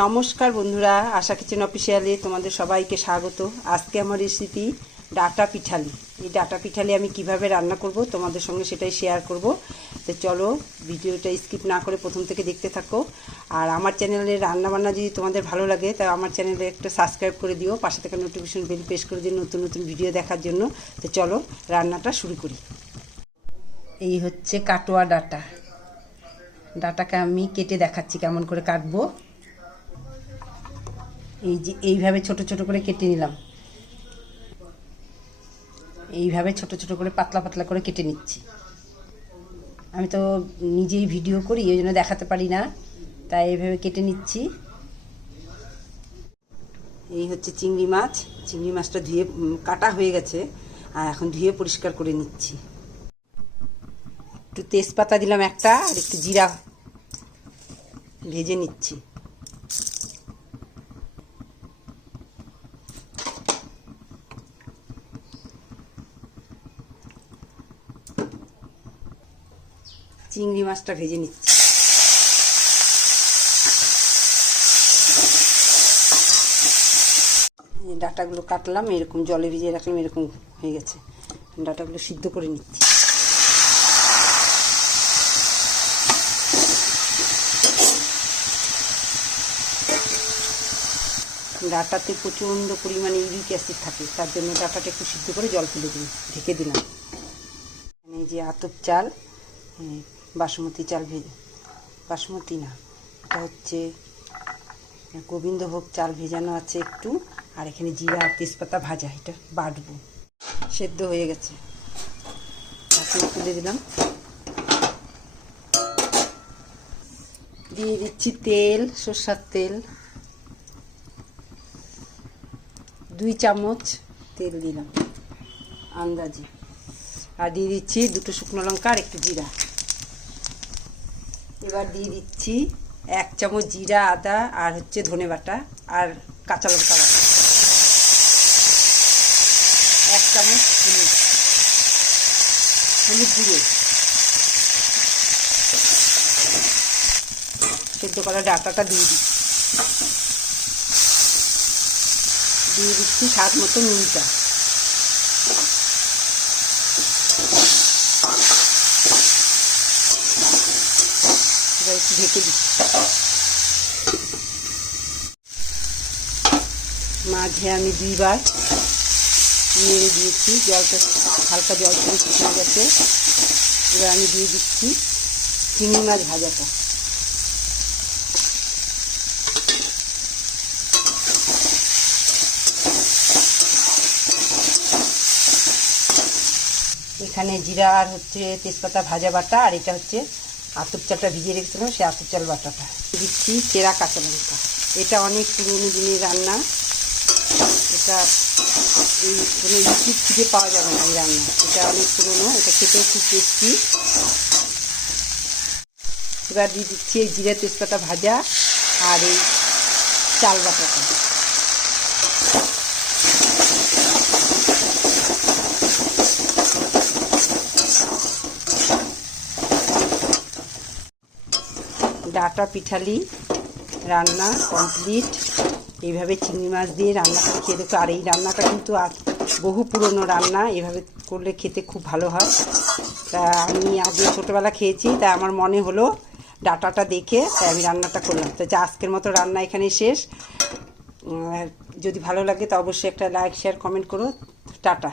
নমস্কার বন্ধুরা, আশা কিচেন অফিসিয়ালে তোমাদের সবাইকে স্বাগত। আজকে আমার রেসিপি ডাটা পিঠালি। এই ডাটা পিঠালি আমি কীভাবে রান্না করব তোমাদের সঙ্গে সেটাই শেয়ার করব। তো চলো ভিডিওটা স্কিপ না করে প্রথম থেকে দেখতে থাকো। আর আমার চ্যানেলে রান্নাবান্না যদি তোমাদের ভালো লাগে তা আমার চ্যানেলে একটা সাবস্ক্রাইব করে দিও। পাশে থেকে নোটিফিকেশন বেল প্রেস করে দিও নতুন নতুন ভিডিও দেখার জন্য। তো চলো রান্নাটা শুরু করি। এই হচ্ছে কাটোয়া ডাটা। ডাটাকে আমি কেটে দেখাচ্ছি কেমন করে কাটবো। এই যে, এইভাবে ছোট ছোট করে কেটে নিলাম। এইভাবে ছোট ছোট করে পাতলা পাতলা করে কেটে নিচ্ছি। আমি তো নিজেই ভিডিও করি ওই জন্য দেখাতে পারি না, তাই এইভাবে কেটে নিচ্ছি। এই হচ্ছে চিংড়ি মাছ। চিংড়ি মাছটা ধুয়ে কাটা হয়ে গেছে, আর এখন ধুয়ে পরিষ্কার করে নিচ্ছি। একটু তেজপাতা দিলাম একটা, আর একটু জিরা ভেজে নিচ্ছি। চিংড়ি মাছটা ভেজে নিচ্ছি ডাটাগুলো কাটলাম, এরকম জলে ভিজিয়ে রাখলাম এরকম হয়ে গেছে। ডাটাগুলো সিদ্ধ করে নিচ্ছি। ডাটাতে প্রচণ্ড পরিমাণে ইউরিক অ্যাসিড থাকে, তার জন্য ডাটাটা একটু সিদ্ধ করে জল ফেলে দিই ঢেকে দিলাম। এই যে আতপ চাল বাসমতি চাল ভেজে। বাসমতি না, এটা হচ্ছে গোবিন্দভোগ চাল ভেজানো আছে একটু, আর এখানে জিরা আর তেজপাতা ভাজা, এটা বাটবো। সেদ্ধ হয়ে গেছে। তুলে দিলাম। দিয়ে দিচ্ছি তেল, সর্ষার তেল। দুই চামচ তেল দিলাম, আন্দাজে। আর দিয়ে দিচ্ছি দুটো শুকনো লঙ্কা আর একটু জিরা। এবার দিয়ে দিচ্ছি এক চামচ জিরা, আদা আর হচ্ছে ধনে বাটা আর কাঁচা লঙ্কা এক চামচ হলুদ। হলুদ সেদ্ধ করা ডাটাটা দিয়ে দিচ্ছি। দিয়ে দিচ্ছি স্বাদ মতো নুনটা। এবার একটু ঢেকে দিচ্ছি মাঝে আমি দুইবার নেড়ে দিয়েছি, জলটা হালকা জল ছেড়ে শুকিয়ে গেছে। এবার আমি দিয়ে দিচ্ছি চিংড়ি মাছ ভাজাটা। এখানে জিরা আর হচ্ছে তেজপাতা ভাজা বাটা, আর এটা হচ্ছে আতপ চালটা ভিজিয়ে রেখেছিলাম, সেই আতপ চাল বাটাটা। দিচ্ছি চেরা কাঁচা লঙ্কা এটা অনেক পুরনো দিনের রান্না। এটা এই কোনো ইউটিউব খুঁজে পাওয়া যাবে না এই রান্না। এটা অনেক পুরনো, এটা খেতেও খুব টেস্টি এবার দিয়ে দিচ্ছি এই জিরা তেজপাতা ভাজা আর এই চাল বাটাটা। ডাটা পিঠালি রান্না কমপ্লিট এইভাবে চিংড়ি মাছ দিয়ে রান্না করে খেয়ে দেখো। আর এই রান্নাটা কিন্তু আজ বহু পুরনো রান্না। এভাবে করলে খেতে খুব ভালো হয়। তা আমি আগে ছোটোবেলা খেয়েছি তাই আমার মনে হলো ডাটাটা দেখে তাই আমি রান্নাটা করলাম। তো যা আজকের মতো রান্না এখানে শেষ। যদি ভালো লাগে তো অবশ্যই একটা লাইক শেয়ার কমেন্ট করো। টাটা।